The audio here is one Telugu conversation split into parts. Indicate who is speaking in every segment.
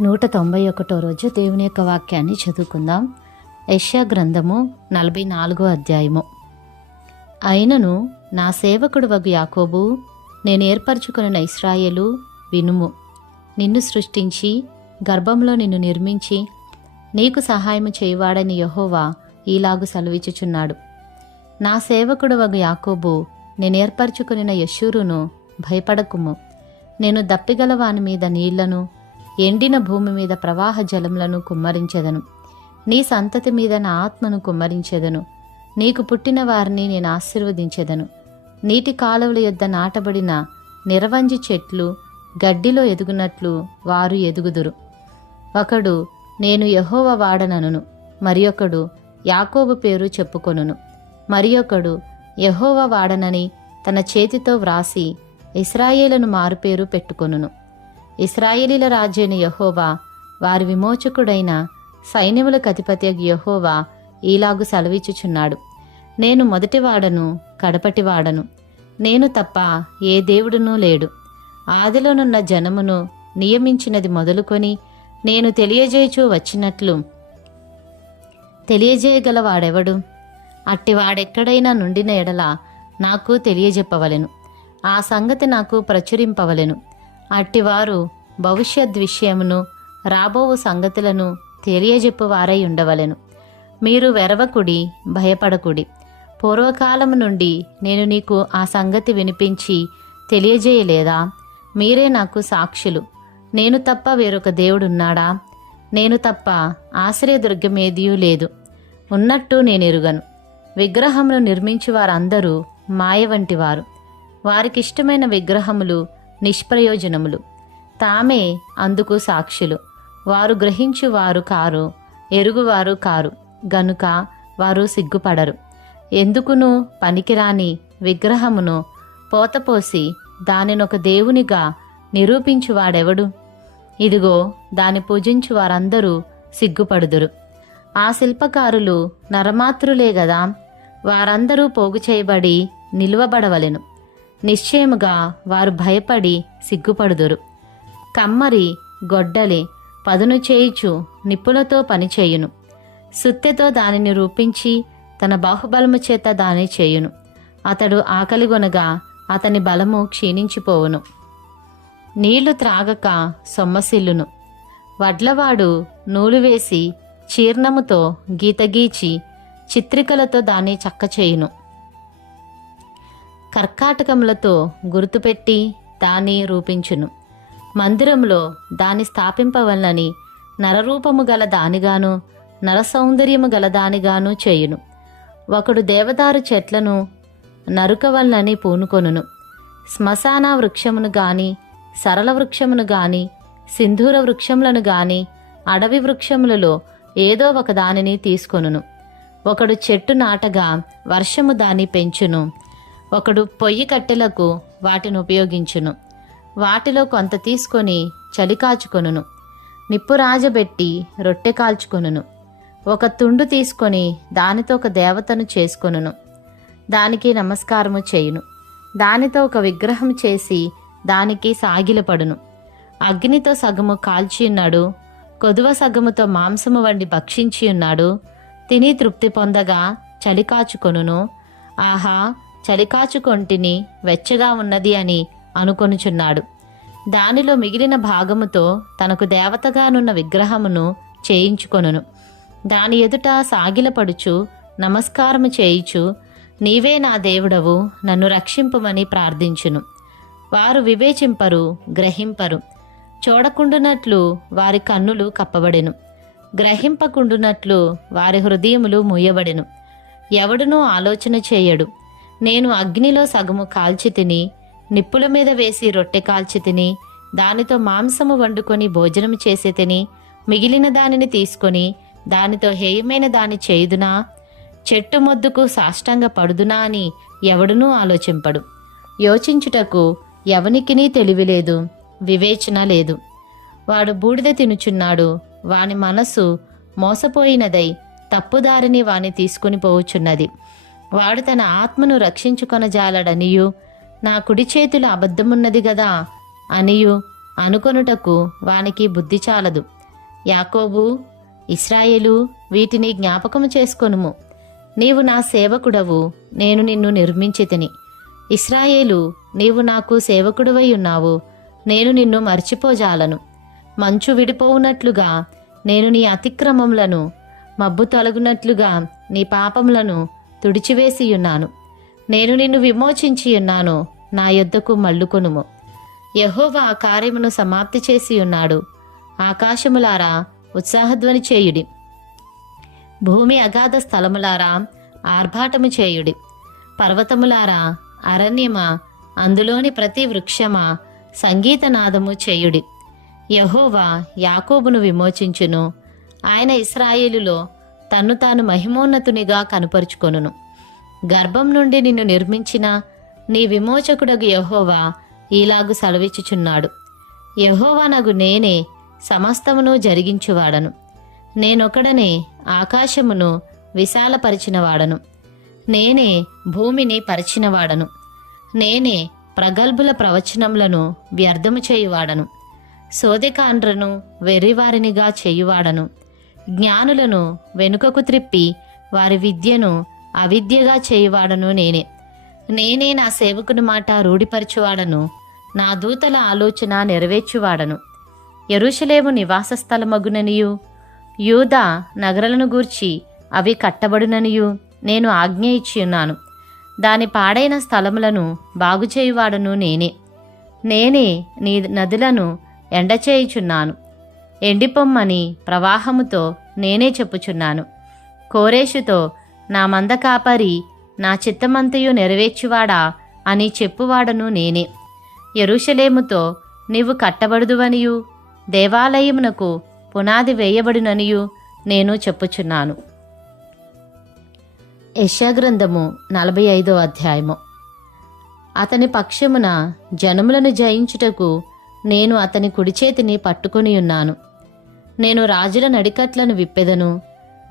Speaker 1: నూట తొంభై ఒకటో రోజు దేవుని యొక్క వాక్యాన్ని చదువుకుందాం. యష్యా గ్రంథము నలభై నాలుగో అధ్యాయము. అయినను నా సేవకుడు వగు యాకోబు నేను ఏర్పరచుకున్న ఇస్రాయేలు వినుము. నిన్ను సృష్టించి గర్భంలో నిన్ను నిర్మించి నీకు సహాయము చేయవాడని యహోవా ఈలాగు సెలవిచ్చుచున్నాడు. నా సేవకుడు వగు యాకోబు నేను ఏర్పరచుకున్న యశూరును భయపడకుము. నేను దప్పిగల వాని మీద నీళ్ళను ఎండిన భూమి మీద ప్రవాహ జలములను కుమ్మరించెదను. నీ సంతతి మీద నా ఆత్మను కుమ్మరించెదను. నీకు పుట్టిన వారిని నేను ఆశీర్వదించెదను. నీటి కాలువల యొద్ద నాటబడిన నిరవంజి చెట్లు గడ్డిలో ఎదుగునట్లు వారు ఎదుగుదురు. ఒకడు నేను యహోవ వాడనను. మరి ఒకడు యాకోబు పేరు చెప్పుకొనును. మరి ఒకడు యహోవ వాడనని తన చేతితో వ్రాసి ఇస్రాయేలను మారుపేరు పెట్టుకొనును. ఇస్రాయేలీల రాజైన యహోవా వారి విమోచకుడైన సైన్యములకు అధిపతి యహోవా ఈలాగు సెలవిచ్చుచున్నాడు. నేను మొదటివాడను కడపటివాడను నేను తప్ప ఏ దేవుడునూ లేడు. ఆదిలోనున్న జనమును నియమించినది మొదలుకొని నేను తెలియజేయచూ వచ్చినట్లు తెలియజేయగలవాడెవడు అట్టివాడెక్కడైనా నుండిన ఎడల నాకు తెలియజెప్పవలెను. ఆ సంగతి నాకు ప్రచురింపవలెను. అట్టివారు భవిష్యత్ విషయమును రాబోవు సంగతులను తెలియజెప్పువారై ఉండవలెను మీరు వెరవకుడి భయపడకుడి. పూర్వకాలము నుండి నేను నీకు ఆ సంగతి వినిపించి తెలియజేయలేదా? మీరే నాకు సాక్షులు. నేను తప్ప వేరొక దేవుడున్నాడా? నేను తప్ప ఆశ్రయదుర్గమేదియూ లేదు. ఉన్నట్టు నేను ఎరుగను విగ్రహమును నిర్మించి వారందరూ మాయ వంటివారు వారికిష్టమైన విగ్రహములు నిష్ప్రయోజనములు. తామే అందుకు సాక్షులు. వారు గ్రహించువారు కారు ఎరుగువారు కారు గనుక వారు సిగ్గుపడరు. ఎందుకును పనికిరాని విగ్రహమును పోతపోసి దానినొక దేవునిగా నిరూపించువాడెవడు? ఇదిగో దాని పూజించు వారందరూ సిగ్గుపడుదురు. ఆ శిల్పకారులు నరమాత్రులే గదా వారందరూ పోగు చేయబడి నిలువబడవలెను. నిశ్చయముగా వారు భయపడి సిగ్గుపడుదురు. కమ్మరి గొడ్డలి పదును చేయుచు నిప్పులతో పనిచేయును. సుత్తెతో దానిని రూపించి తన బాహుబలము చేత దాని చేయును. అతడు ఆకలిగొనగా అతని బలము క్షీణించిపోవును. నీళ్ళు త్రాగక సొమ్మసిల్లును. వడ్లవాడు నూలు వేసి చీర్ణముతో గీతగీచి చిత్రికలతో దాన్ని చక్కచేయును. కర్కాటకములతో గుర్తుపెట్టి దాన్ని రూపించును. మందిరంలో దాన్ని స్థాపింపవలనని నరరూపము గల దానిగాను నరసౌందర్యము గల దానిగాను చేయును. ఒకడు దేవదారు చెట్లను నరుకవలనని పూనుకొనును. శ్మశాన వృక్షమును గాని సరళ వృక్షమును గాని సింధూర వృక్షములను గాని అడవి వృక్షములలో ఏదో ఒక దానిని తీసుకొనును. ఒకడు చెట్టు నాటగా వర్షము దాన్ని పెంచును. ఒకడు పొయ్యి కట్టెలకు వాటిని ఉపయోగించును. వాటిలో కొంత తీసుకొని చలి కాచుకొనును. నిప్పు రాజబెట్టి రొట్టె కాల్చుకొనును. ఒక తుండు తీసుకొని దానితో ఒక దేవతను చేసుకొనును. దానికి నమస్కారము చేయును. దానితో ఒక విగ్రహం చేసి దానికి సాగిలపడును. అగ్నితో సగము కాల్చి ఉన్నాడు. కొదువ సగముతో మాంసము వండి భక్షించి ఉన్నాడు. తిని తృప్తి పొందగా చలికాచుకొనును ఆహా చలికాచుకొంటిని వెచ్చగా ఉన్నది అని అనుకొనుచున్నాడు. దానిలో మిగిలిన భాగముతో తనకు దేవతగానున్న విగ్రహమును చేయించుకొనును. దాని ఎదుట సాగిలపడుచు నమస్కారము చేయిచు నీవే నా దేవుడవు నన్ను రక్షింపుమని ప్రార్థించును. వారు వివేచింపరు గ్రహింపరు. చూడకుండునట్లు వారి కన్నులు కప్పబడెను. గ్రహింపకుండునట్లు వారి హృదయములు మూయబడెను. ఎవడునూ ఆలోచన చేయడు. నేను అగ్నిలో సగము కాల్చి తిని నిప్పుల మీద వేసి రొట్టె కాల్చి తిని దానితో మాంసము వండుకొని భోజనం చేసి తిని మిగిలిన దానిని తీసుకొని దానితో హేయమైన దాని చేయుదునా? చెట్టు మొద్దుకు సాష్టంగ పడుదునా అని ఎవడునూ ఆలోచింపడు. యోచించుటకు ఎవనికినీ తెలివిలేదు వివేచన లేదు. వాడు బూడిద తినుచున్నాడు వాని మనసు మోసపోయినదై తప్పుదారిని వాని తీసుకుని పోవుచున్నది. వాడు తన ఆత్మను రక్షించుకొనజాలడనియు నా కుడి చేతులు అబద్ధమున్నది గదా అనియు అనుకొనుటకు వానికి బుద్ధి చాలదు. యాకోబు ఇస్రాయేలు వీటిని జ్ఞాపకము చేసుకొనుము. నీవు నా సేవకుడవు నేను నిన్ను నిర్మించితిని. ఇస్రాయేలు నీవు నాకు సేవకుడవై ఉన్నావు నేను నిన్ను మర్చిపోజాలను. మంచు విడిపోవునట్లుగా నేను నీ అతిక్రమములను మబ్బు తొలగునట్లుగా నీ పాపములను తుడిచివేసియున్నాను. నేను నిన్ను విమోచించి ఉన్నాను నా యొద్దకు మళ్ళుకొనుము. యహోవా ఆ కార్యమును సమాప్తి చేసి ఉన్నాడు ఆకాశములారా ఉత్సాహధ్వని చేయుడి. భూమి అగాధ స్థలములారా ఆర్భాటము చేయుడి. పర్వతములారా అరణ్యమా అందులోని ప్రతి వృక్షమా సంగీతనాదము చేయుడి. యహోవా యాకోబును విమోచించును. ఆయన ఇస్రాయేలులో తన్ను తాను మహిమోన్నతునిగా కనుపరుచుకొనును. గర్భం నుండి నిన్ను నిర్మించిన నీ విమోచకుడగు యహోవా ఈలాగు సెలవిచ్చుచున్నాడు. యహోవానగు నేనే సమస్తమును జరిగించువాడను. నేనొకడనే ఆకాశమును విశాలపరిచినవాడను. నేనే భూమిని పరిచినవాడను. నేనే ప్రగల్భుల ప్రవచనములను వ్యర్థము చేయువాడను. సోదెకాండ్రను వెర్రివారినిగా చేయువాడను. జ్ఞానులను వెనుకకు త్రిప్పి వారి విద్యను అవిద్యగా చేయువాడను నేనే. నేనే నా సేవకుని మాట రూఢిపరచువాడను నా దూతల ఆలోచన నెరవేర్చువాడను. ఎరుషలేము నివాస స్థలమగుననియు యూదా నగరలను గూర్చి అవి కట్టబడుననియు నేను ఆజ్ఞ ఇచ్చి ఉన్నాను దాని పాడైన స్థలములను బాగుచేయువాడను నేనే. నేనే నీ నదులను ఎండచేయుచున్నాను. ఎండిపొమ్మని ప్రవాహముతో నేనే చెప్పుచున్నాను. కోరేషుతో నా మంద కాపరి నా చిత్తమంతయు నెరవేర్చువాడా అని చెప్పువాడను నేనే. ఎరుషలేముతో నీవు కట్టబడుదువనియు దేవాలయమునకు పునాది వేయబడిననియు నేను చెప్పుచున్నాను. యశాగ్రంథము నలభై ఐదో అధ్యాయము. అతని పక్షమున జనములను జయించుటకు నేను అతని కుడి చేతిని పట్టుకొని ఉన్నాను. నేను రాజుల నడికట్లను విప్పెదను.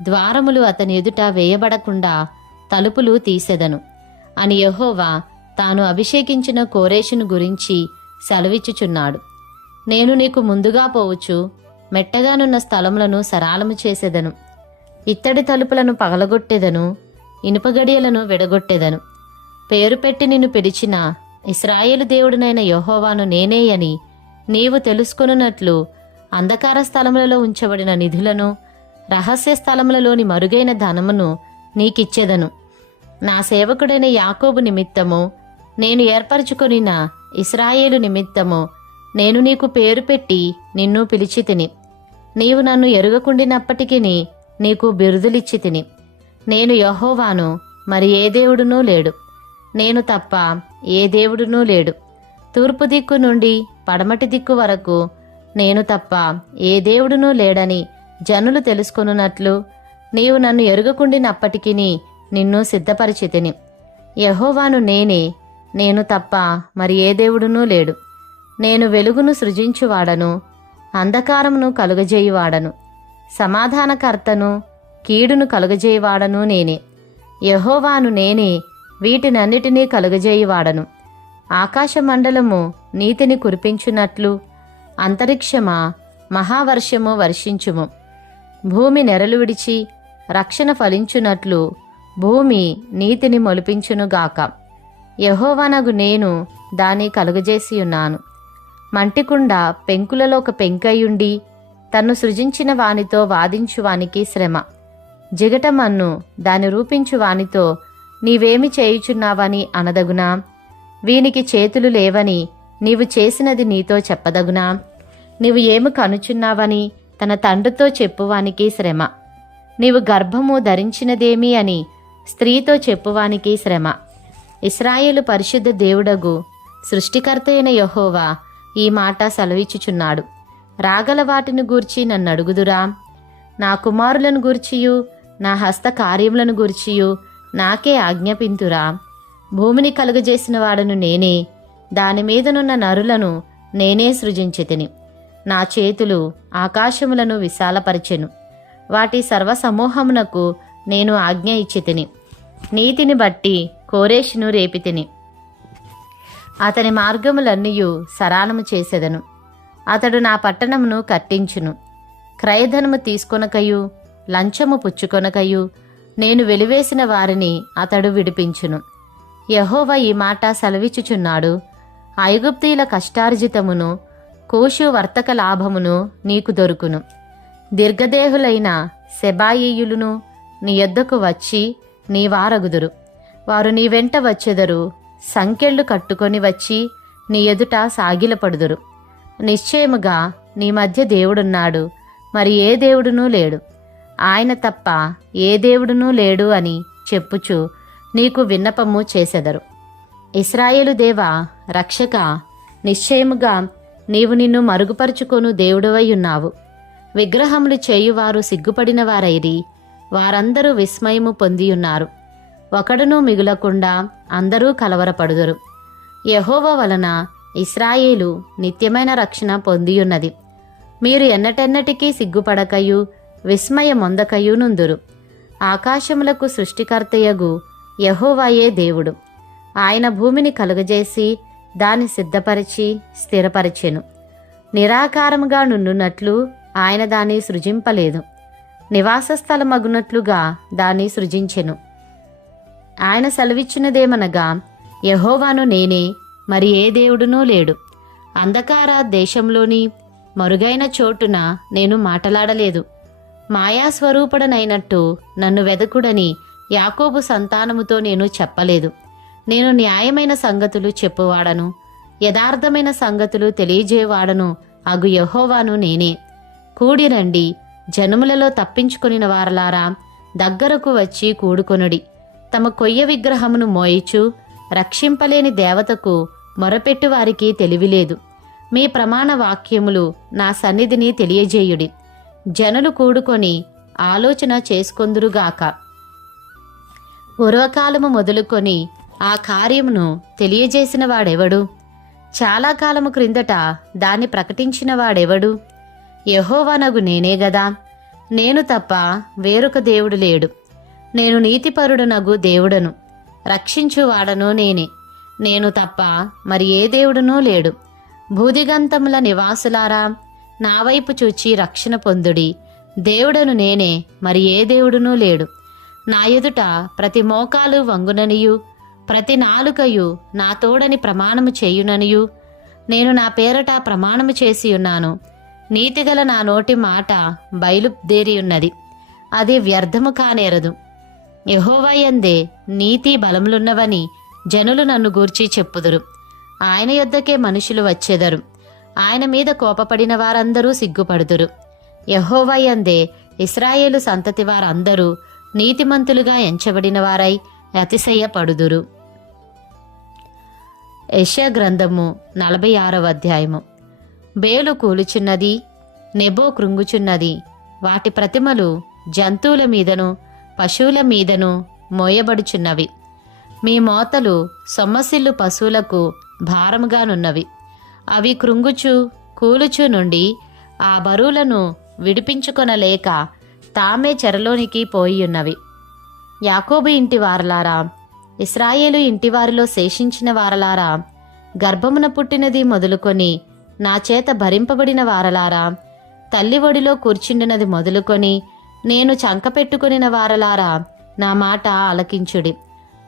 Speaker 1: ద్వారములు అతని ఎదుట వేయబడకుండా తలుపులు తీసెదను. అని యహోవా తాను అభిషేకించిన కోరేషును గురించి సెలవిచ్చుచున్నాడు. నేను నీకు ముందుగా పోవచ్చు మెట్టగానున్న స్థలములను సరాలము చేసేదను. ఇత్తడి తలుపులను పగలగొట్టెదను ఇనుపగడియలను విడగొట్టెదను. పేరు పెట్టి నిన్ను పిలిచిన ఇస్రాయేలు దేవుడినైన యహోవాను నేనే అని నీవు తెలుసుకొనున్నట్లు అంధకార స్థలములలో ఉంచబడిన నిధులను రహస్య స్థలములలోని మరుగైన ధనమును నీకిచ్చేదను. నా సేవకుడైన యాకోబు నిమిత్తము నేను ఏర్పరచుకొనిన ఇస్రాయేలు నిమిత్తము నేను నీకు పేరు పెట్టి నిన్ను పిలిచి తిని నీవు నన్ను ఎరుగకుండినప్పటికీ నీకు బిరుదులిచ్చి తిని నేను యహోవాను మరి ఏ దేవుడునూ లేడు. నేను తప్ప ఏ దేవుడునూ లేడు. తూర్పు దిక్కు నుండి పడమటి దిక్కు వరకు నేను తప్ప ఏ దేవుడునూ లేడని జనులు తెలుసుకొనున్నట్లు నీవు నన్ను ఎరుగకుండినప్పటికీ నిన్ను సిద్ధపరిచితిని. యహోవాను నేనే నేను తప్ప మరి ఏ దేవుడునూ లేడు. నేను వెలుగును సృజించువాడను అంధకారమును కలుగజేయువాడను సమాధానకర్తను కీడును కలుగజేయువాడను నేనే. యహోవాను నేనే వీటినన్నిటినీ కలుగజేయువాడను. ఆకాశమండలము నీతిని కురిపించున్నట్లు అంతరిక్షమా? మహావర్షము వర్షించుము. భూమి నెరలు విడిచి రక్షణ ఫలించునట్లు భూమి నీతిని మొలిపించునుగాక యహోవనగు నేను దాని కలుగజేసి ఉన్నాను మంటికుండ పెంకులలో ఒక పెంకయుండి తన్ను సృజించిన వానితో వాదించు వానికి శ్రమ. జిగటమన్ను దాని రూపించు వానితో నీవేమి చేయుచున్నావని అనదగునా? వీనికి చేతులు లేవని నీవు చేసినది నీతో చెప్పదగునా? నీవు ఏమి కనుచున్నావని తన తండ్రితో చెప్పువానికి శ్రమ. నీవు గర్భము ధరించినదేమి అని స్త్రీతో చెప్పువానికి శ్రమ. ఇస్రాయేలు పరిశుద్ధ దేవుడగు సృష్టికర్త అయిన యహోవా ఈ మాట సెలవిచ్చుచున్నాడు. రాగల వాటిని గూర్చి నన్ను అడుగుదురా నా కుమారులను గూర్చియు నా హస్త కార్యములను గూర్చియు నాకే ఆజ్ఞాపింతురా. భూమిని కలుగజేసిన వాడను నేనే దాని మీదనున్న నరులను నేనే సృజించితిని. నా చేతులు ఆకాశములను విశాలపరిచెను. వాటి సర్వసమూహమునకు నేను ఆజ్ఞ ఇచ్చితిని. నీతిని బట్టి కోరేషును రేపితిని. అతని మార్గములన్నీయు సరాలము చేసెదను. అతడు నా పట్టణమును కట్టించును. క్రయధనము తీసుకొనకయు లంచము పుచ్చుకొనకయు నేను వెలివేసిన వారిని అతడు విడిపించును. యహోవ ఈ మాట సెలవిచ్చుచున్నాడు. ఐగుప్తీల కష్టార్జితమును కోశు వర్తక లాభమును నీకు దొరుకును. దీర్ఘదేహులైన శబాయియులును నీ యొద్దకు వచ్చి నీ వారగుదురు వారు నీ వెంట వచ్చెదరు సంకెళ్ళు కట్టుకొని వచ్చి నీ ఎదుట సాగిలపడుదురు. నిశ్చయముగా నీ మధ్య దేవుడున్నాడు మరి ఏ దేవుడునూ లేడు. ఆయన తప్ప ఏ దేవుడునూ లేడు అని చెప్పుచు నీకు విన్నపము చేసెదరు. ఇస్రాయేలు దేవ రక్షక నిశ్చయముగా నీవు నిన్ను మరుగుపరుచుకొను దేవుడవై ఉన్నావు విగ్రహములు చేయువారు సిగ్గుపడిన వారైరి వారందరూ విస్మయము పొందియున్నారు. ఒకడును మిగులకుండా అందరూ కలవరపడుదురు. యహోవ వలన ఇస్రాయేలు నిత్యమైన రక్షణ పొందియున్నది. మీరు ఎన్నటెన్నటికీ సిగ్గుపడకయు విస్మయమొందకయు నుందురు. ఆకాశములకు సృష్టికర్తయగు యహోవాయే దేవుడు. ఆయన భూమిని కలుగజేసి దాన్ని సిద్ధపరిచి స్థిరపరిచెను. నిరాకారముగా నుండునట్లు ఆయన దాన్ని సృజింపలేదు. నివాస స్థలమగునట్లుగా దాన్ని సృజించెను. ఆయన సెలవిచ్చినదేమనగా యహోవాను నేనే మరి ఏ దేవుడునూ లేడు. అంధకార దేశంలోని మరుగైన చోటున నేను మాటలాడలేదు. మాయాస్వరూపుడనైనట్టు నన్ను వెదకుడని యాకోబు సంతానముతో నేను చెప్పలేదు. నేను న్యాయమైన సంగతులు చెప్పువాడను యథార్థమైన సంగతులు తెలియజేవాడను అగు యహోవాను నేనే. కూడిరండి జనములలో తప్పించుకొనిన వారలారా దగ్గరకు వచ్చి కూడుకొనుడి. తమ కొయ్య విగ్రహమును మోయిచు రక్షింపలేని దేవతకు మొరపెట్టు వారికి తెలివిలేదు. మీ ప్రమాణ వాక్యములు నా సన్నిధిని తెలియజేయుడి. జనులు కూడుకొని ఆలోచన చేసుకొందురుగాక. పూర్వకాలము మొదలుకొని ఆ కార్యమును తెలియజేసిన వాడెవడు? చాలా కాలము క్రిందట దాన్ని ప్రకటించిన వాడెవడు? యహోవనగు నేనే గదా. నేను తప్ప వేరొక దేవుడు లేడు. నేను నీతిపరుడునగు దేవుడను. రక్షించువాడను నేనే. నేను తప్ప మరి ఏ దేవుడునూ లేడు. భూదిగంతముల నివాసులారా నా వైపు చూచి రక్షణ పొందుడి. దేవుడను నేనే మరి ఏ దేవుడునూ లేడు. నా ఎదుట ప్రతి మోకాలు వంగుననియు. ప్రతి నాలుకయు నా తోడని ప్రమాణము చేయుననియు. నేను నా పేరట ప్రమాణము చేసి ఉన్నాను. నీతిగల నా నోటి మాట బయలుదేరి ఉన్నది అది వ్యర్థము కానేరదు. యహోవయందే నీతి బలములున్నవని జనులు నన్ను గూర్చి చెప్పుదురు. ఆయన యొద్దకే మనుషులు వచ్చేదరు. ఆయన మీద కోపపడిన వారందరూ సిగ్గుపడుదురు. యహోవయందే ఇస్రాయేలు సంతతి వారందరూ నీతిమంతులుగా ఎంచబడిన వారై అతిశయపడుదురు. యెషయా గ్రంథము నలభై ఆరవ అధ్యాయము. బేలు కూలుచున్నది నెబో కృంగుచున్నది వాటి ప్రతిమలు జంతువుల మీదను పశువుల మీదను మోయబడుచున్నవి. మీ మోతలు సొమ్మసిల్లు పశువులకు భారముగానున్నవి. అవి కృంగుచు కూలుచు నుండి ఆ బరువులను విడిపించుకొనలేక తామే చెరలోనికి పోయియున్నవి. యాకోబు ఇంటి వారలారా ఇస్రాయేలు ఇంటివారిలో శేషించిన వారలారా గర్భమున పుట్టినది మొదలుకొని నా చేత భరింపబడిన వారలారా తల్లి ఒడిలో కూర్చుండినది మొదలుకొని నేను చంకపెట్టుకొనిన వారలారా నా మాట ఆలకించుడి.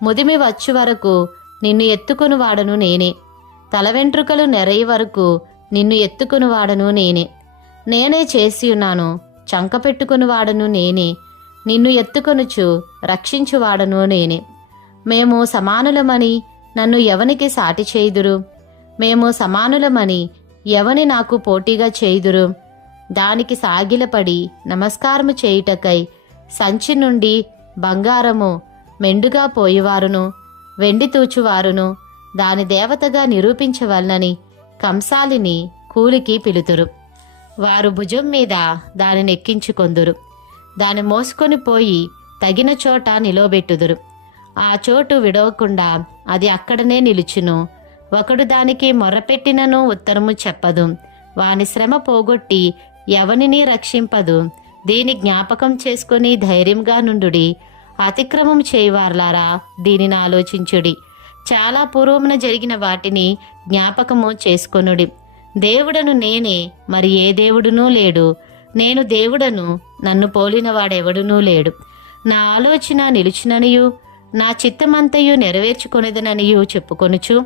Speaker 1: ముదిమి వచ్చు వరకు నిన్ను ఎత్తుకుని వాడను నేనే. తల వెంట్రుకలు నెరయి వరకు నిన్ను ఎత్తుకుని వాడను నేనే. నేనే చేసి ఉన్నాను చంకపెట్టుకుని వాడను నేనే. నిన్ను ఎత్తుకొనుచు రక్షించువాడను నేనే. మేము సమానులమని నన్ను ఎవనికి సాటి చేయుదురు? మేము సమానులమని ఎవని నాకు పోటీగా చేయుదురు? దానికి సాగిలపడి నమస్కారము చేయుటకై సంచి నుండి బంగారము మెండుగా పోయివారును వెండి తూచువారును దాని దేవతగా నిరూపించవలనని కంసాలిని కూలికి పిలుతురు వారు భుజం మీద దానిని ఎక్కించుకొందురు దాని మోసుకొని పోయి తగిన చోట నిలవబెట్టుదురు. ఆ చోటు విడవకుండా అది అక్కడనే నిలుచును. ఒకడు దానికి మొరపెట్టినను ఉత్తరము చెప్పదు. వాని శ్రమ పోగొట్టి ఎవనిని రక్షింపదు. దీని జ్ఞాపకం చేసుకొని ధైర్యంగా నుండుడి. అతిక్రమం చేయవార్లారా? దీనిని ఆలోచించుడి. చాలా పూర్వమున జరిగిన వాటిని జ్ఞాపకము చేసుకొనుడి. దేవుడను నేనే మరి ఏ దేవుడునూ లేడు. నేను దేవుడను నన్ను పోలినవాడెవడునూ లేడు. నా ఆలోచన నిలిచిననియు. నా చిత్తమంతయు నెరవేర్చుకొనిదననియు చెప్పుకొనుచు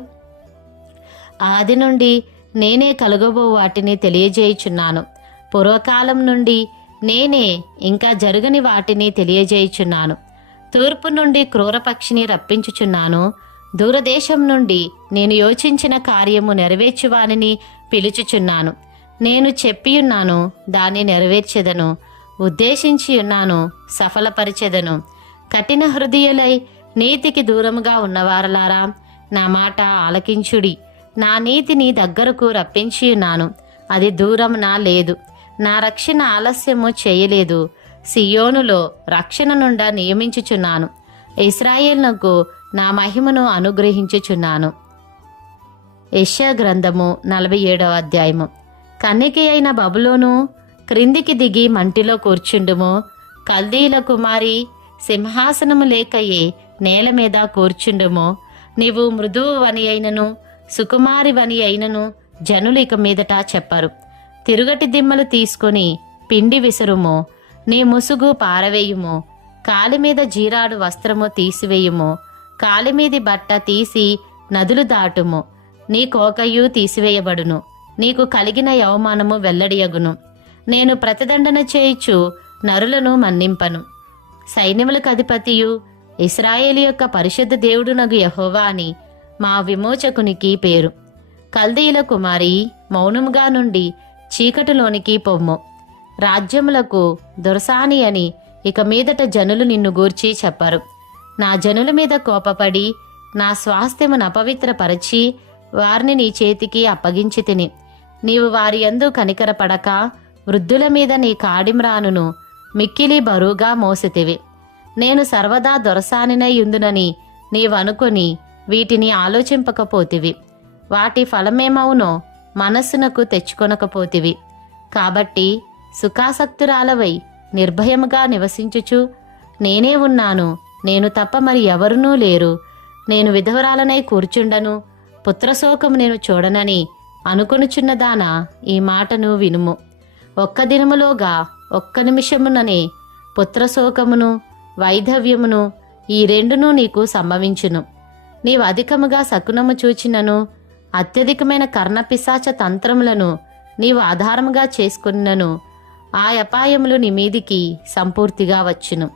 Speaker 1: ఆది నుండి నేనే కలుగబో వాటిని తెలియజేయుచున్నాను. పూర్వకాలం నుండి నేనే ఇంకా జరగని వాటిని తెలియజేయుచున్నాను. తూర్పు నుండి క్రూరపక్షిని రప్పించుచున్నాను. దూరదేశం నుండి నేను యోచించిన కార్యము నెరవేర్చువానిని పిలుచుచున్నాను. నేను చెప్పియున్నాను దాన్ని నెరవేర్చెదను. ఉద్దేశించి ఉన్నాను సఫలపరిచెదను. కఠిన హృదయులై నీతికి దూరముగా ఉన్నవారలారా నా మాట ఆలకించుడి. నా నీతిని దగ్గరకు రప్పించి ఉన్నాను. అది దూరమున లేదు. నా రక్షణ ఆలస్యము చేయలేదు. సియోనులో రక్షణ నుండా నియమించుచున్నాను. ఇస్రాయేల్నకు నా మహిమను అనుగ్రహించుచున్నాను. యెషయా గ్రంథము నలభై ఏడవ అధ్యాయము. కన్నికి అయిన బబులోను క్రిందికి దిగి మంటిలో కూర్చుండుము. కల్దీల కుమారి సింహాసనము లేకయే నేల మీద కూర్చుండుము. నీవు మృదువు వని అయినను సుకుమారి వని అయినను జనులు ఇక మీదట చెప్పరు. తిరుగటి దిమ్మలు తీసుకొని పిండి విసురుము. నీ ముసుగు పారవేయుము. కాలి మీద జీరాడు వస్త్రము తీసివేయుము. కాలి మీది బట్ట తీసి నదులు దాటుము. నీ కోకయు తీసివేయబడును. నీకు కలిగిన అవమానము వెల్లడియగును. నేను ప్రతిదండన చేయిచు నరులను మన్నింపను. సైన్యములకు అధిపతియు ఇస్రాయేలు యొక్క పరిశుద్ధ దేవుడునగు యహోవా అని మా విమోచకునికి పేరు. కల్దీల కుమారి మౌనముగా నుండి చీకటిలోనికి పొమ్ము. రాజ్యములకు దొరసాని అని ఇక మీదట జనులు నిన్ను గూర్చి చెప్పరు. నా జనుల మీద కోపపడి నా స్వాస్థ్యమును అపవిత్రపరచి వారిని నీ చేతికి అప్పగించి తిని. నీవు వారి యందు కనికరపడక వృద్ధుల మీద నీ కాడిమ్రానును మిక్కిలి బరువుగా మోసితివి. నేను సర్వదా దొరసానినయుందునని నీవనుకొని వీటిని ఆలోచింపకపోతివి. వాటి ఫలమేమవునో మనస్సునకు తెచ్చుకొనకపోతివి. కాబట్టి సుఖాసక్తురాలవై నిర్భయముగా నివసించుచు నేనే ఉన్నాను నేను తప్ప మరి ఎవరునూ లేరు. నేను విధవరాలనై కూర్చుండను పుత్రశోకము నేను చూడనని అనుకొనుచున్నదానా ఈ మాటను వినుము. ఒక్క దినములోగా ఒక్క నిమిషముననే పుత్రశోకమును వైధవ్యమును ఈ రెండును నీకు సంభవించును. నీవు అధికముగా శకునము చూచినను అత్యధికమైన కర్ణపిశాచ తంత్రములను నీవు ఆధారముగా చేసుకున్నను ఆ అపాయములు నీ మీదికి సంపూర్తిగా వచ్చును.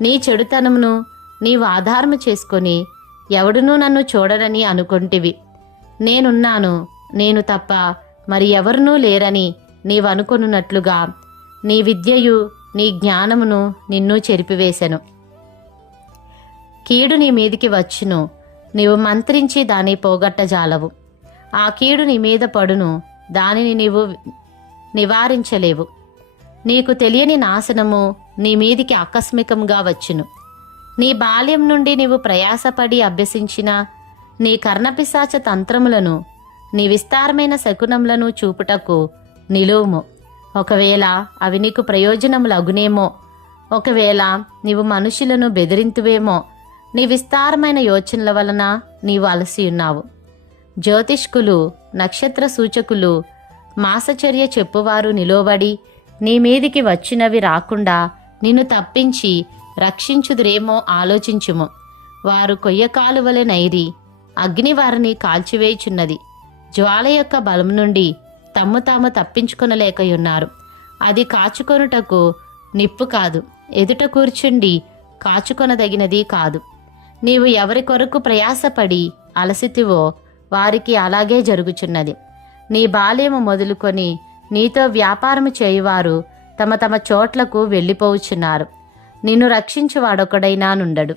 Speaker 1: నీ చెడుతనమును నీవు ఆధారము చేసుకొని ఎవడునూ నన్ను చూడరని అనుకొంటివి. నేనున్నాను నేను తప్ప మరి ఎవరునూ లేరని నీవు అనుకొనున్నట్లుగా నీ విద్యయు నీ జ్ఞానమును నిన్ను చెరిపివేశను. కీడు నీ మీదికి వచ్చును నీవు మంత్రించి దాన్ని పోగొట్టజాలవు. ఆ కీడు నీ మీద పడును దానిని నీవు నివారించలేవు. నీకు తెలియని నాశనము నీ మీదికి ఆకస్మికంగా వచ్చును. నీ బాల్యం నుండి నీవు ప్రయాసపడి అభ్యసించిన నీ కర్ణపిశాచ తంత్రములను నీ విస్తారమైన శకునములను చూపుటకు నిలువుము. ఒకవేళ అవి నీకు ప్రయోజనములగునేమో ఒకవేళ నీవు మనుషులను బెదిరింతువేమో నీ విస్తారమైన యోచనల వలన నీవు అలసి ఉన్నావు. జ్యోతిష్కులు నక్షత్ర సూచకులు మాసచర్య చెప్పువారు నిలోబడి నీ మీదికి వచ్చినవి రాకుండా నిన్ను తప్పించి రక్షించుదురేమో ఆలోచించుము. వారు కొయ్య వలె నైరి అగ్ని వారిని కాల్చివేయుచున్నది. జ్వాల యొక్క బలం నుండి తమ్ము తాము తప్పించుకొనలేకయున్నారు అది కాచుకొనుటకు నిప్పు కాదు. ఎదుట కూర్చుండి కాచుకొనదగినది కాదు. నీవు ఎవరి కొరకు ప్రయాసపడి అలసితివో వారికి అలాగే జరుగుచున్నది. నీ బాల్యము మొదలుకొని నీతో వ్యాపారము చేయువారు తమ తమ చోట్లకు వెళ్ళిపోవుచున్నారు. నిన్ను రక్షించువాడొకడైనా నుండడు.